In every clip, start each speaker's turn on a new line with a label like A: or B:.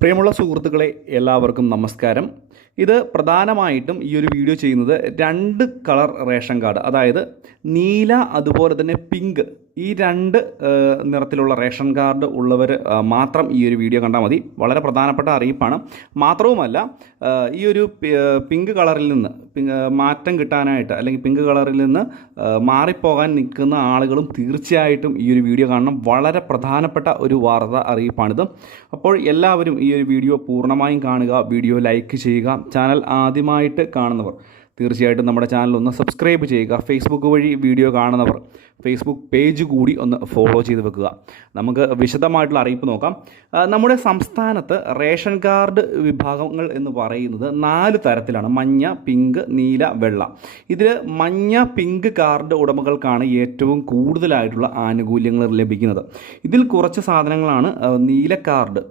A: പ്രിയമുള്ള സുഹൃത്തുക്കളെ എല്ലാവർക്കും നമസ്കാരം. ഇത് പ്രധാനമായിട്ടും ഈ ഒരു വീഡിയോ ചെയ്യുന്നത് രണ്ട് കളർ റേഷൻ കാർഡ് അതായത് നീല അതുപോലെ തന്നെ പിങ്ക് ഈ രണ്ട് നിറത്തിലുള്ള റേഷൻ കാർഡ് ഉള്ളവർ മാത്രം ഈ ഒരു വീഡിയോ കണ്ടാൽ മതി. വളരെ പ്രധാനപ്പെട്ട അറിയിപ്പാണ്. മാത്രവുമല്ല ഈ ഒരു പിങ്ക് കളറിൽ നിന്ന് മാറ്റം കിട്ടാനായിട്ട് അല്ലെങ്കിൽ പിങ്ക് കളറിൽ നിന്ന് മാറിപ്പോകാൻ നിൽക്കുന്ന ആളുകളും തീർച്ചയായിട്ടും ഈ ഒരു വീഡിയോ കാണണം. വളരെ പ്രധാനപ്പെട്ട ഒരു വാർത്ത അറിയിപ്പാണിത്. അപ്പോൾ എല്ലാവരും ഈ ഒരു വീഡിയോ പൂർണമായും കാണുക വീഡിയോ ലൈക്ക് ചെയ്യുക ചാനൽ ആദ്യമായിട്ട് കാണുന്നവർ തീർച്ചയായിട്ടും നമ്മുടെ ചാനൽ ഒന്ന് സബ്സ്ക്രൈബ് ചെയ്യുക. ഫേസ്ബുക്ക് വഴി വീഡിയോ കാണുന്നവർ ഫേസ്ബുക്ക് പേജ് കൂടി ഒന്ന് ഫോളോ ചെയ്ത് വെക്കുക. നമുക്ക് വിശദമായിട്ടുള്ള അറിയിപ്പ് നോക്കാം. നമ്മുടെ സംസ്ഥാനത്ത് റേഷൻ കാർഡ് വിഭാഗങ്ങൾ എന്ന് പറയുന്നത് നാല് തരത്തിലാണ്. മഞ്ഞ പിങ്ക് നീല വെള്ള. ഇതിൽ മഞ്ഞ പിങ്ക് കാർഡ് ഉടമകൾക്കാണ് ഏറ്റവും കൂടുതലായിട്ടുള്ള ആനുകൂല്യങ്ങൾ ലഭിക്കുന്നത്. ഇതിൽ കുറച്ച് സാധനങ്ങളാണ് നീല കാർഡ്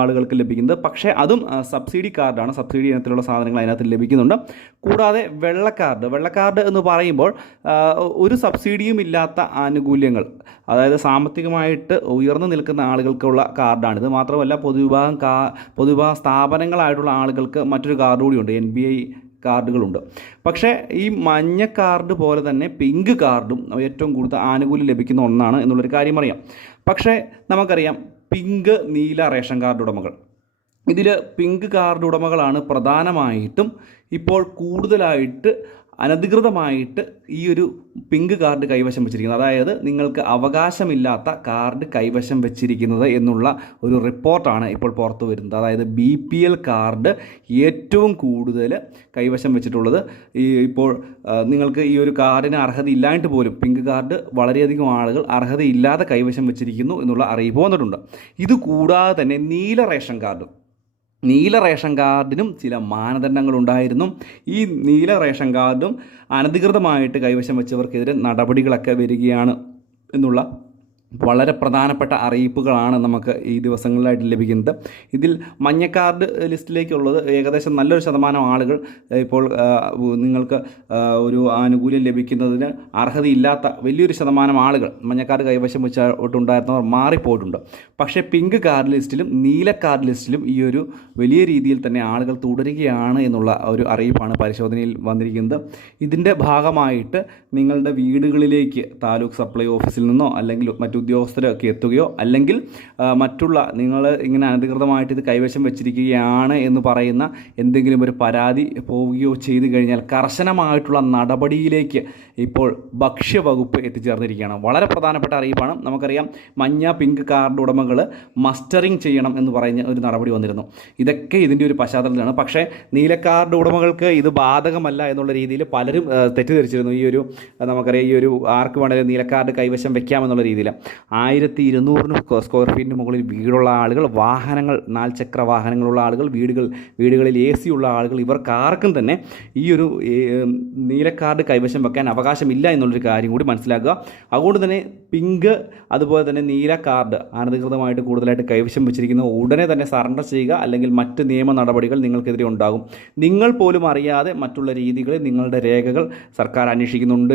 A: ആളുകൾക്ക് ലഭിക്കുന്നത്. പക്ഷേ അതും സബ്സിഡി കാർഡാണ്. സബ്സിഡി ഇനത്തിലുള്ള സാധനങ്ങൾ അതിനകത്ത് ലഭിക്കുന്നുണ്ട്. കൂടാതെ വെള്ള കാർഡ് വെള്ളക്കാർഡ് എന്ന് പറയുമ്പോൾ ഒരു സബ്സിഡിയും ഇല്ലാത്ത ആനുകൂല്യങ്ങൾ അതായത് സാമ്പത്തികമായിട്ട് ഉയർന്നു നിൽക്കുന്ന ആളുകൾക്കുള്ള കാർഡാണ് ഇത് മാത്രമല്ല പൊതുവിഭാഗം കാ പൊതുവിഭാഗം സ്ഥാപനങ്ങളായിട്ടുള്ള ആളുകൾക്ക് മറ്റൊരു കാർഡ് കൂടിയുണ്ട് എൻ ബി ഐ കാർഡുകളുണ്ട്. പക്ഷേ ഈ മഞ്ഞ കാർഡ് പോലെ തന്നെ പിങ്ക് കാർഡും ഏറ്റവും കൂടുതൽ ആനുകൂല്യം ലഭിക്കുന്ന ഒന്നാണ് എന്നുള്ളൊരു കാര്യം അറിയാം. പക്ഷേ നമുക്കറിയാം പിങ്ക് നീല റേഷൻ കാർഡ് ഉടമകൾ. ഇതിൽ പിങ്ക് കാർഡ് ഉടമകളാണ് പ്രധാനമായിട്ടും ഇപ്പോൾ കൂടുതലായിട്ട് അനധികൃതമായിട്ട് ഈ ഒരു പിങ്ക് കാർഡ് കൈവശം വെച്ചിരിക്കുന്നത്. അതായത് നിങ്ങൾക്ക് അവകാശമില്ലാത്ത കാർഡ് കൈവശം വെച്ചിരിക്കുന്നത് എന്നുള്ള ഒരു റിപ്പോർട്ടാണ് ഇപ്പോൾ പുറത്തു വരുന്നത്. അതായത് ബി പി എൽ കാർഡ് ഏറ്റവും കൂടുതൽ കൈവശം വെച്ചിട്ടുള്ളത്. ഈ ഇപ്പോൾ നിങ്ങൾക്ക് ഈ ഒരു കാർഡിന് അർഹത ഇല്ലായിട്ട് പോലും പിങ്ക് കാർഡ് വളരെയധികം ആളുകൾ അർഹതയില്ലാതെ കൈവശം വെച്ചിരിക്കുന്നു എന്നുള്ള അറിയിപ്പ് വന്നിട്ടുണ്ട്. ഇത് കൂടാതെ തന്നെ നീല റേഷൻ കാർഡും നീല റേഷൻ കാർഡിനും ചില മാനദണ്ഡങ്ങളുണ്ടായിരുന്നു. ഈ നീല റേഷൻ കാർഡും അനധികൃതമായിട്ട് കൈവശം വെച്ചവർക്കെതിരെ നടപടികളൊക്കെ വരികയാണ് എന്നുള്ള വളരെ പ്രധാനപ്പെട്ട അറിയിപ്പുകളാണ് നമുക്ക് ഈ ദിവസങ്ങളിലായിട്ട് ലഭിക്കുന്നത്. ഇതിൽ മഞ്ഞ കാർഡ് ലിസ്റ്റിലേക്കുള്ളത് ഏകദേശം നല്ലൊരു ശതമാനം ആളുകൾ ഇപ്പോൾ നിങ്ങൾക്ക് ഒരു ആനുകൂല്യം ലഭിക്കുന്നതിന് അർഹതയില്ലാത്ത വലിയൊരു ശതമാനം ആളുകൾ മഞ്ഞ കാർഡ് കൈവശം വെച്ചിട്ടുണ്ടായിരുന്നവർ മാറിപ്പോയിട്ടുണ്ട്. പക്ഷേ പിങ്ക് കാർഡ് ലിസ്റ്റിലും നീല കാർഡ് ലിസ്റ്റിലും ഈ ഒരു വലിയ രീതിയിൽ തന്നെ ആളുകൾ തുടരുകയാണ് എന്നുള്ള ഒരു അറിയിപ്പാണ് പരിശോധനയിൽ വന്നിരിക്കുന്നത്. ഇതിന്റെ ഭാഗമായിട്ട് നിങ്ങളുടെ വീടുകളിലേക്ക് താലൂക്ക് സപ്ലൈ ഓഫീസിൽ നിന്നോ അല്ലെങ്കിൽ മറ്റു ഉദ്യോഗസ്ഥരൊക്കെ എത്തുകയോ അല്ലെങ്കിൽ മറ്റുള്ള നിങ്ങൾ ഇങ്ങനെ അനധികൃതമായിട്ട് ഇത് കൈവശം വെച്ചിരിക്കുകയാണ് എന്ന് പറയുന്ന എന്തെങ്കിലും ഒരു പരാതി പോവുകയോ ചെയ്തു കഴിഞ്ഞാൽ കർശനമായിട്ടുള്ള നടപടിയിലേക്ക് ഇപ്പോൾ ഭക്ഷ്യവകുപ്പ് എത്തിച്ചേർന്നിരിക്കുകയാണ്. വളരെ പ്രധാനപ്പെട്ട അറിയിപ്പാണ്. നമുക്കറിയാം മഞ്ഞ പിങ്ക് കാർഡ് ഉടമകൾ മസ്റ്ററിങ് ചെയ്യണം എന്ന് പറയുന്ന ഒരു നടപടി വന്നിരുന്നു. ഇതൊക്കെ ഇതിന്റെ ഒരു പശ്ചാത്തലത്തിലാണ്. പക്ഷേ നീല കാർഡ് ഉടമകൾക്ക് ഇത് ബാധകമല്ല എന്നുള്ള രീതിയിൽ പലരും തെറ്റിദ്ധരിച്ചിരുന്നു. ഈ ഒരു നമുക്കറിയാം ഈ ഒരു ആർക്ക് വേണമെങ്കിലും നീല കാർഡ് കൈവശം വെക്കാമെന്നുള്ള രീതിയിൽ. ആയിരത്തി ഇരുന്നൂറിന് സ്ക്വയർ ഫീറ്റിന് മുകളിൽ വീടുള്ള ആളുകൾ വാഹനങ്ങൾ നാൽചക്ര വാഹനങ്ങളുള്ള ആളുകൾ വീടുകൾ വീടുകളിൽ എ സി ഉള്ള ആളുകൾ ഇവർക്കാർക്കും തന്നെ ഈ ഒരു നീല കാർഡ് കൈവശം വെക്കാൻ അവകാശമില്ല എന്നുള്ളൊരു കാര്യം കൂടി മനസ്സിലാക്കുക. അതുകൊണ്ട് തന്നെ പിങ്ക് അതുപോലെ തന്നെ നീല കാർഡ് അനധികൃതമായിട്ട് കൂടുതലായിട്ട് കൈവശം വെച്ചിരിക്കുന്ന ഉടനെ തന്നെ സറണ്ടർ ചെയ്യുക അല്ലെങ്കിൽ മറ്റ് നിയമ നടപടികൾ നിങ്ങൾക്കെതിരെ ഉണ്ടാകും. നിങ്ങൾ പോലും അറിയാതെ മറ്റുള്ള രീതികളിൽ നിങ്ങളുടെ രേഖകൾ സർക്കാർ അന്വേഷിക്കുന്നുണ്ട്